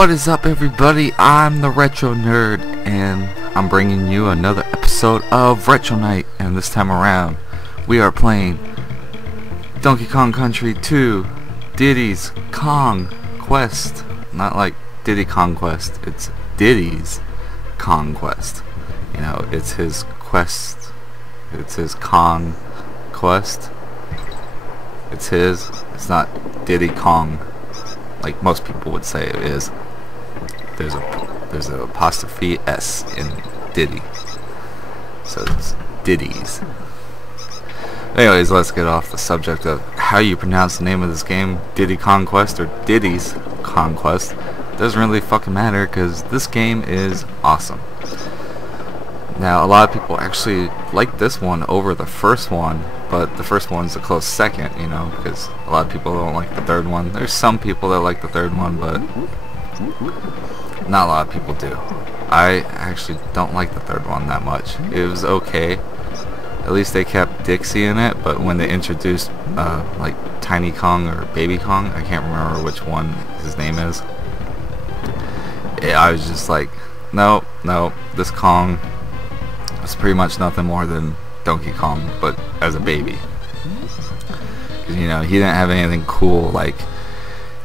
What is up, everybody? I'm the Retro Nerd, and I'm bringing you another episode of Retro Night. And this time around, we are playing Donkey Kong Country 2, Diddy's Kong Quest. Not like Diddy Conquest, it's Diddy's Conquest. You know, it's his quest. It's his Kong quest. It's his. It's not Diddy Kong, like most people would say it is. There's an apostrophe S in Diddy, so it's Diddy's. Anyways, let's get off the subject of how you pronounce the name of this game, Diddy Conquest or Diddy's Conquest. Doesn't really fucking matter, because this game is awesome. Now, a lot of people actually like this one over the first one, but the first one's a close second, you know, because a lot of people don't like the third one. There's some people that like the third one, but not a lot of people do. I actually don't like the third one that much. It was okay. At least they kept Dixie in it, but when they introduced like Tiny Kong or Baby Kong, I can't remember which one his name is, I was just like, no, this Kong is pretty much nothing more than Donkey Kong, but as a baby. Because, you know, he didn't have anything cool like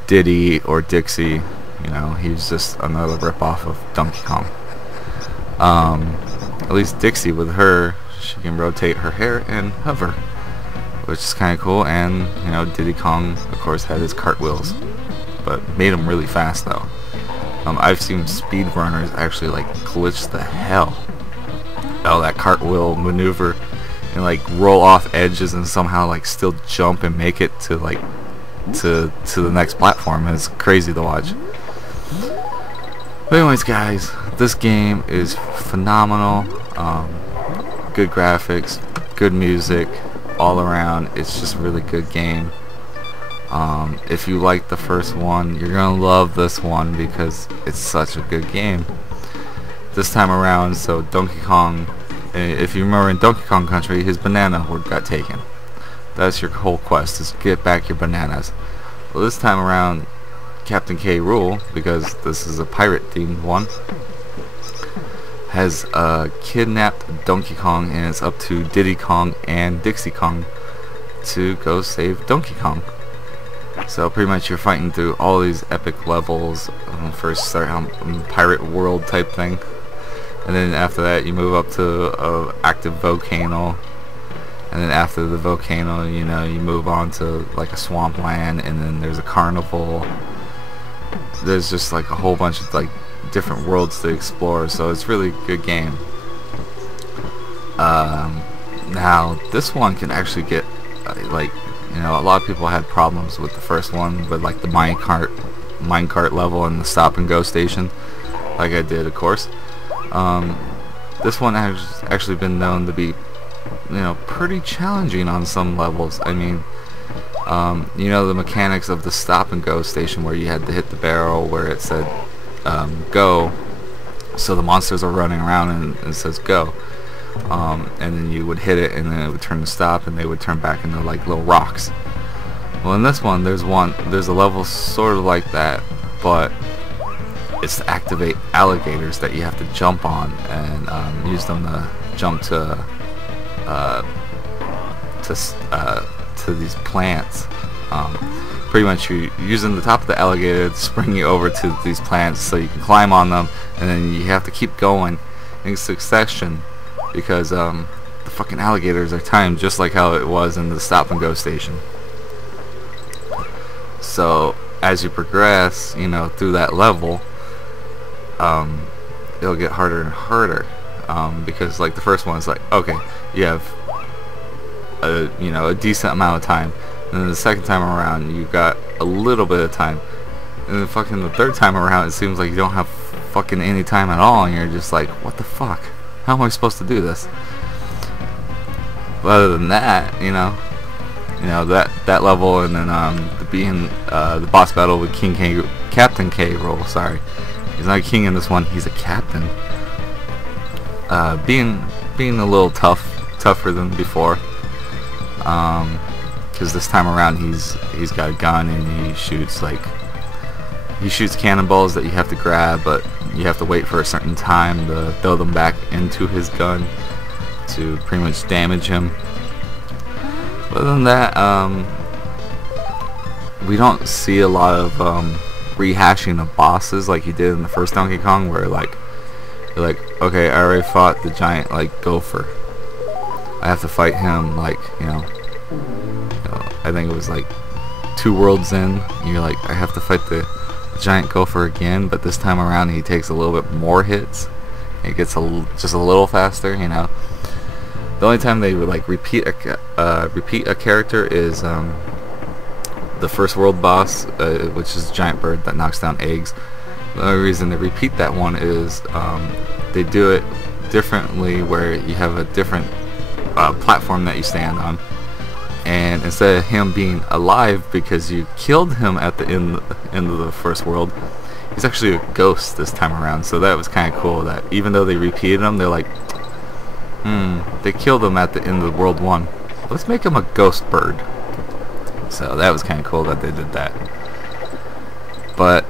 Diddy or Dixie. You know, he's just another ripoff of Donkey Kong. At least Dixie, with her, she can rotate her hair and hover, which is kind of cool. And, you know, Diddy Kong, of course, had his cartwheels, but made them really fast, though. I've seen speedrunners actually, like, glitch the hell out of that cartwheel maneuver and, like, roll off edges and somehow, like, still jump and make it to, like, to the next platform. It's crazy to watch. But anyways, guys, this game is phenomenal. Good graphics, good music, all around. It's just a really good game. If you like the first one, you're gonna love this one because it's such a good game. This time around, so Donkey Kong, if you remember in Donkey Kong Country, his banana got taken. That's your whole quest, is get back your bananas. Well, this time around, Captain K. Rool, because this is a pirate themed one, has kidnapped Donkey Kong, and it's up to Diddy Kong and Dixie Kong to go save Donkey Kong. So pretty much you're fighting through all these epic levels. First start on pirate world type thing, and then after that you move up to a active volcano, and then after the volcano, you know, you move on to like a swampland, and then there's a carnival. There's just like a whole bunch of like different worlds to explore, so it's really a good game. Now this one can actually get like, you know, a lot of people had problems with the first one with like the minecart level and the stop and go station, like I did, of course. This one has actually been known to be, you know, pretty challenging on some levels. I mean, you know, the mechanics of the stop and go station where you had to hit the barrel where it said go, so the monsters are running around and it says go, and then you would hit it and then it would turn to stop and they would turn back into like little rocks. Well, in this one there's a level sort of like that, but it's to activate alligators that you have to jump on and use them to jump to these plants. Pretty much you're using the top of the alligator to spring you over to these plants so you can climb on them, and then you have to keep going in succession because the fucking alligators are timed just like how it was in the stop and go station. So as you progress, you know, through that level, it'll get harder and harder, because like the first one's like, okay, you have you know, a decent amount of time, and then the second time around you got a little bit of time, and then fucking the third time around it seems like you don't have fucking any time at all, and you're just like, what the fuck, how am I supposed to do this? But other than that, you know that level, and then the boss battle with Captain K. Rool, sorry, he's not a king in this one, he's a captain, being a little tougher than before. Because this time around he's got a gun and he shoots like he shoots cannonballs that you have to grab, but you have to wait for a certain time to throw them back into his gun to pretty much damage him. Other than that, we don't see a lot of rehashing of bosses like you did in the first Donkey Kong, where like you're like, okay, I already fought the giant like gopher. I have to fight him like, I think it was like 2 worlds in. And you're like, I have to fight the giant gopher again, but this time around he takes a little bit more hits. It gets just a little faster, The only time they would like repeat a character is the first world boss, which is a giant bird that knocks down eggs. The only reason they repeat that one is they do it differently, where you have a different platform that you stand on, and instead of him being alive because you killed him at the end of the first world, he's actually a ghost this time around. So that was kind of cool, that even though they repeated him, they're like, they killed him at the end of World 1. Let's make him a ghost bird. So that was kind of cool that they did that. But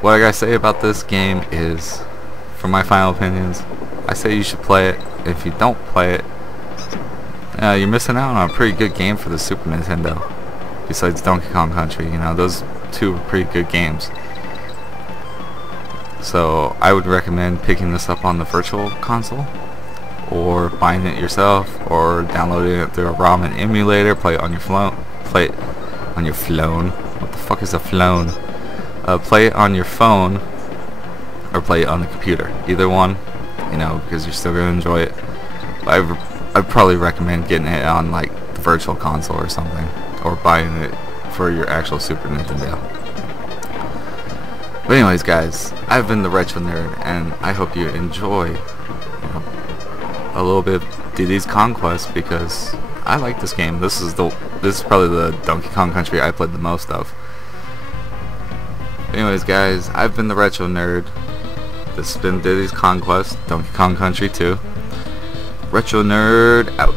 what I gotta say about this game is, for my final opinions, I say you should play it. If you don't play it, you're missing out on a pretty good game for the Super Nintendo. Besides Donkey Kong Country, those 2 are pretty good games. So I would recommend picking this up on the Virtual Console, or buying it yourself, or downloading it through a ROM and emulator. Play it on your phone. Play it on your phone. What the fuck is a phone? Play it on your phone, or play it on the computer. Either one, because you're still gonna enjoy it. I'd probably recommend getting it on like the Virtual Console or something, or buying it for your actual Super Nintendo. But anyways, guys, I've been the Retro Nerd, and I hope you enjoy a little bit of Diddy's Conquest, because I like this game. This is probably the Donkey Kong Country I played the most of. Anyways, guys, I've been the Retro Nerd. This has been Diddy's Conquest, Donkey Kong Country 2. Retro Nerd out.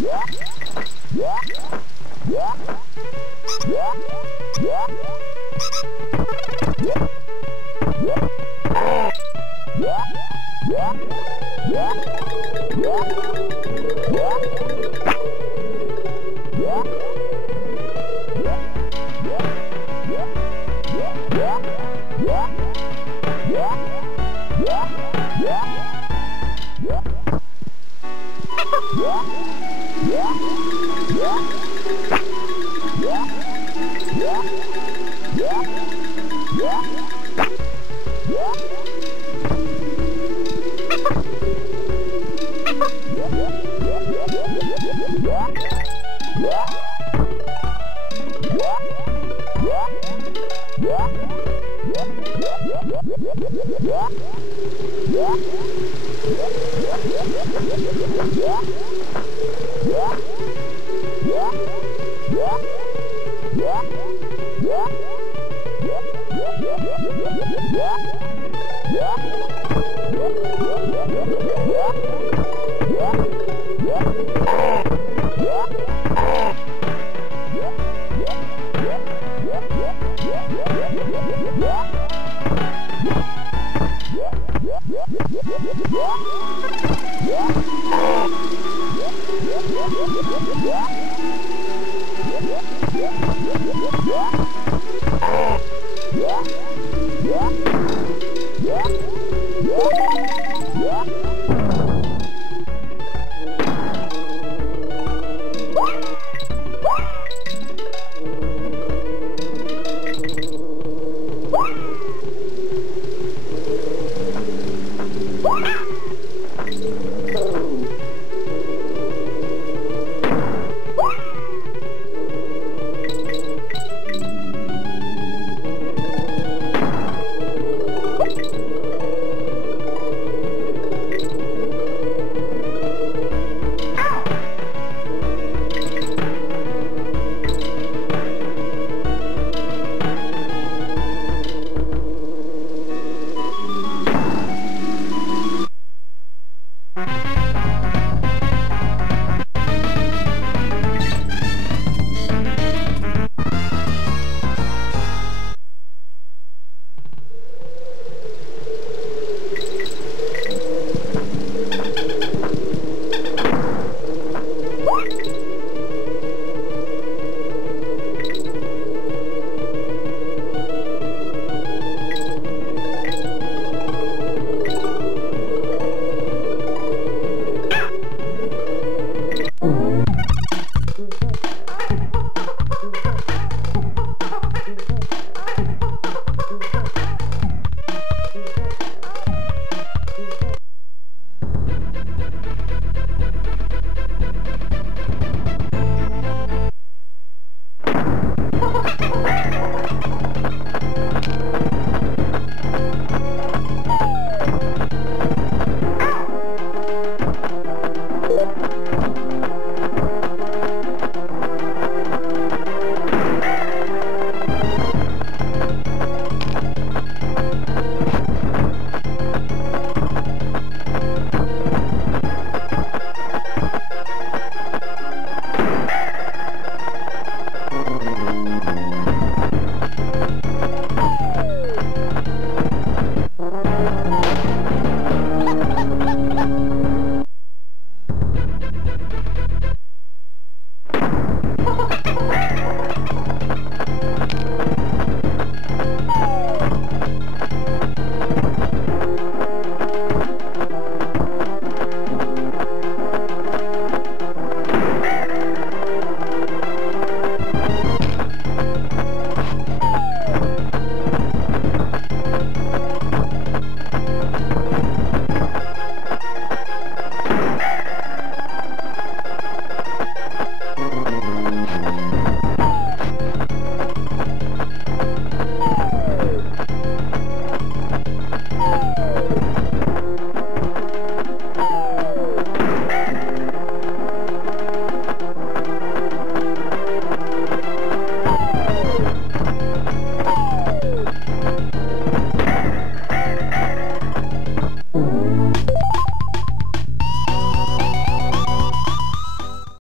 Yeah.